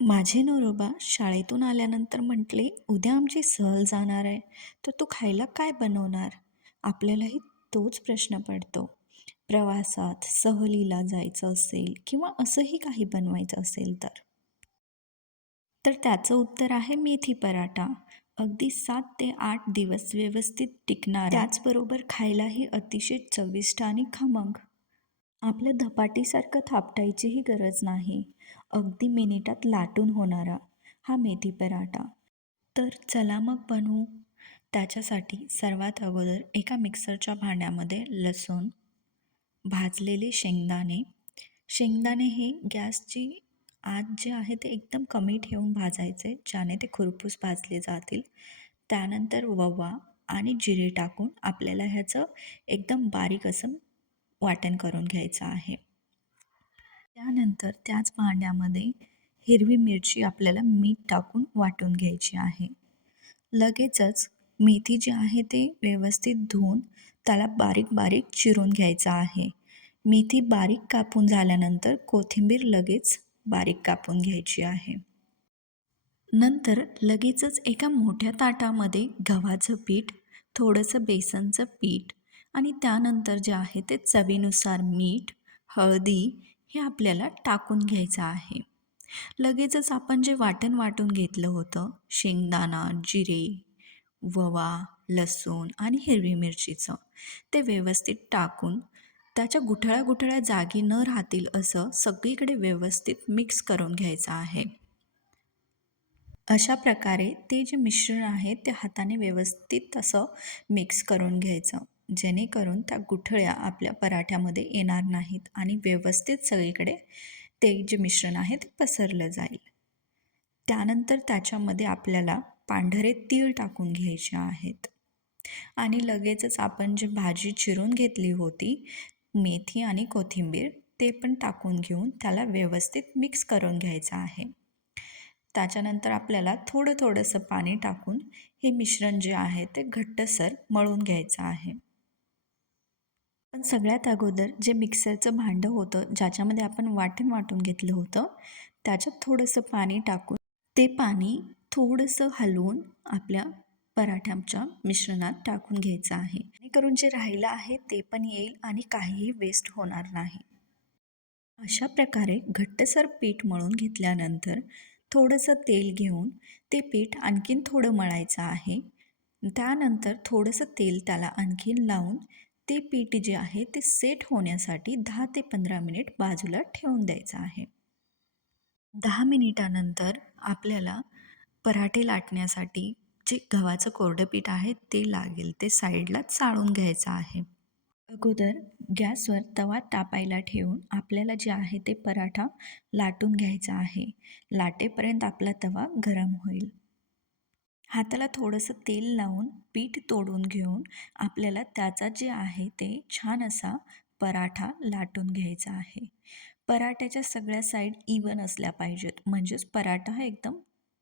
माझे नवरोबा शाळेतून आल्यानंतर म्हटले, "उद्या आमची सहल जाणार आहे, तर तू खायला काय बनवणार?" आपल्यालाही तोच प्रश्न पडतो. प्रवासात, सहलीला जायचं असेल किंवा असंही काही बनवायचं असेल तर. तर त्याचं उत्तर आहे मेथी पराठा. अगदी 7 ते 8 दिवस व्यवस्थित टिकणारा, त्याचबरोबर खायलाही अतिशय चविष्ट आणि खमंग. आपल्या धपाटीसारखं थापटायचीही गरज नाही. अगदी मिनिटात लाटून होणारा हा मेथी पराठा. तर चला मग बनवू. त्याच्यासाठी सर्वात अगोदर एका मिक्सरच्या भांड्यामध्ये लसूण, भाजलेले शेंगदाणे. शेंगदाणे हे गॅसची आग जे आहे ते एकदम कमी ठेवून भाजायचे, ज्याने ते खुरपूस भाजले जातील. त्यानंतर ओवा आणि जिरे टाकून आपल्याला ह्याचं एकदम बारीक असं वाटण करून घ्यायचं आहे. त्यानंतर त्याच भांड्यामध्ये हिरवी मिरची आपल्याला मीठ टाकून वाटून घ्यायची आहे. लगेचच मेथी जी आहे ते व्यवस्थित धुवून त्याला बारीक बारीक चिरून घ्यायचं आहे. मेथी बारीक कापून झाल्यानंतर कोथिंबीर लगेच बारीक कापून घ्यायची आहे. नंतर लगेचच एका मोठ्या ताटामध्ये गव्हाचं पीठ, थोडंसं बेसनचं पीठ आणि त्यानंतर जे आहे ते चवीनुसार मीठ, हळदी हे आपल्याला टाकून घ्यायचं आहे. लगेचच आपण जे वाटण वाटून घेतलं होतं, शेंगदाणा, जिरे, ओवा, लसूण आणि हिरवी मिरचीचं, ते व्यवस्थित टाकून त्याच्या गुठळ्या गुठळ्या जागी न राहतील असं सगळीकडे व्यवस्थित मिक्स करून घ्यायचं आहे. अशा प्रकारे ते जे मिश्रण आहे ते हाताने व्यवस्थित असं मिक्स करून घ्यायचं, जेणेकरून त्या गुठळ्या आपल्या पराठ्यामध्ये येणार नाहीत आणि व्यवस्थित सगळीकडे ते जे मिश्रण आहे ते पसरलं जाईल. त्यानंतर त्याच्यामध्ये आपल्याला पांढरे तीळ टाकून घ्यायचे आहेत आणि लगेचच आपण जी भाजी चिरून घेतली होती, मेथी आणि कोथिंबीर, ते पण टाकून घेऊन त्याला व्यवस्थित मिक्स करून घ्यायचं आहे. त्याच्यानंतर आपल्याला थोडंसं पाणी टाकून हे मिश्रण जे आहे ते घट्टसर मळून घ्यायचं आहे. पण सगळ्यात अगोदर जे मिक्सरचं भांडं होतं, ज्याच्यामध्ये आपण वाटण वाटून घेतलं होतं, त्याच्यात थोडंसं पाणी टाकून ते पाणी थोडंसं हलवून आपल्या पराठ्याच्या मिश्रणात टाकून घ्यायचं आहे, जेणेकरून जे राहिलं आहे ते पण येईल आणि काहीही वेस्ट होणार नाही. अशा प्रकारे घट्टसर पीठ मळून घेतल्यानंतर थोडंसं तेल घेऊन ते पीठ आणखीन थोडं मळायचं आहे. त्यानंतर थोडंसं तेल त्याला आणखीन लावून ते पीठ जे आहे ते सेट होण्यासाठी 10 ते 15 मिनिट बाजूला ठेवून द्यायचं आहे. 10 मिनिटानंतर आपल्याला पराठे लाटण्यासाठी जे गव्हाचं कोरडं पीठ आहे ते लागेल, ते साईडला चाळून घ्यायचं आहे. अगोदर गॅसवर तवा तापायला ठेवून आपल्याला जे आहे ते पराठा लाटून घ्यायचा आहे. लाटेपर्यंत आपला तवा गरम होईल. हाताला थोडंसं तेल लावून पीठ तोडून घेऊन आपल्याला त्याचा जे आहे ते छान असा पराठा लाटून घ्यायचा आहे. पराठ्याच्या सगळ्या साईड इवन असल्या पाहिजेत, म्हणजेच पराठा हा एकदम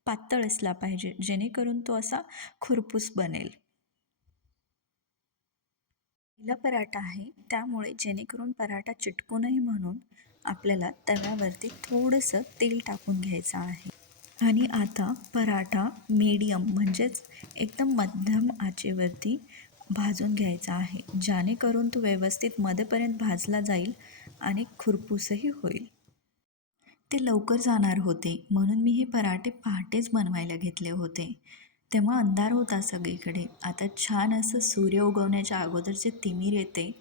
पातळ असला पाहिजे, जेणेकरून तो असा खुरपूस बनेल. पहिला पराठा आहे, त्यामुळे जेणेकरून पराठा चिटकू नये म्हणून आपल्याला तव्यावरती थोडंसं तेल टाकून घ्यायचं आहे. आणि आता पराठा मीडियम म्हणजेच एकदम मध्यम आचेवरती भाजून घ्यायचा आहे, जेणेकरून तो व्यवस्थित मध्येपर्यंत भाजला जाईल आणि खुरपूसही होईल. ते लवकर जाणार होते म्हणून मी हे पराठे पहाटेच बनवायला घेतले होते. तेव्हा अंधार होता सगळीकडे. आता छान असं सूर्य उगवण्याच्या अगोदर जे तिमीर येते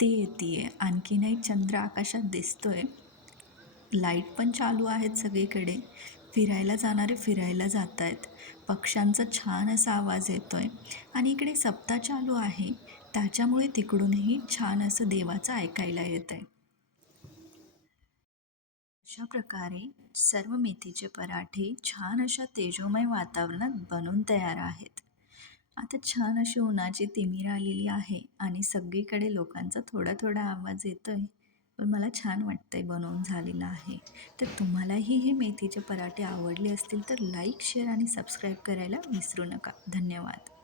ते येते. आणखीनही चंद्र आकाशात दिसतोय. लाईट पण चालू आहेत सगळीकडे. फिरायला जाणारे फिरायला जात आहेत. पक्ष्यांचा छान असा आवाज येतोय आणि इकडे सप्ताह चालू आहे, त्याच्यामुळे तिकडूनही छान असं देवाचं ऐकायला येतं आहे. अशा प्रकारे सर्व मेथीचे पराठे छान अशा तेजोमय वातावरणात बनून तयार आहेत. आता छान अशी उन्हाची तिमिर आलेली आहे आणि सगळीकडे लोकांचा थोडा थोडा आवाज येतोय, पण मला छान वाटतंय बनवून झालेलं आहे. तर तुम्हालाही हे मेथीचे पराठे आवडले असतील तर लाईक, शेअर आणि सबस्क्राईब करायला विसरू नका. धन्यवाद.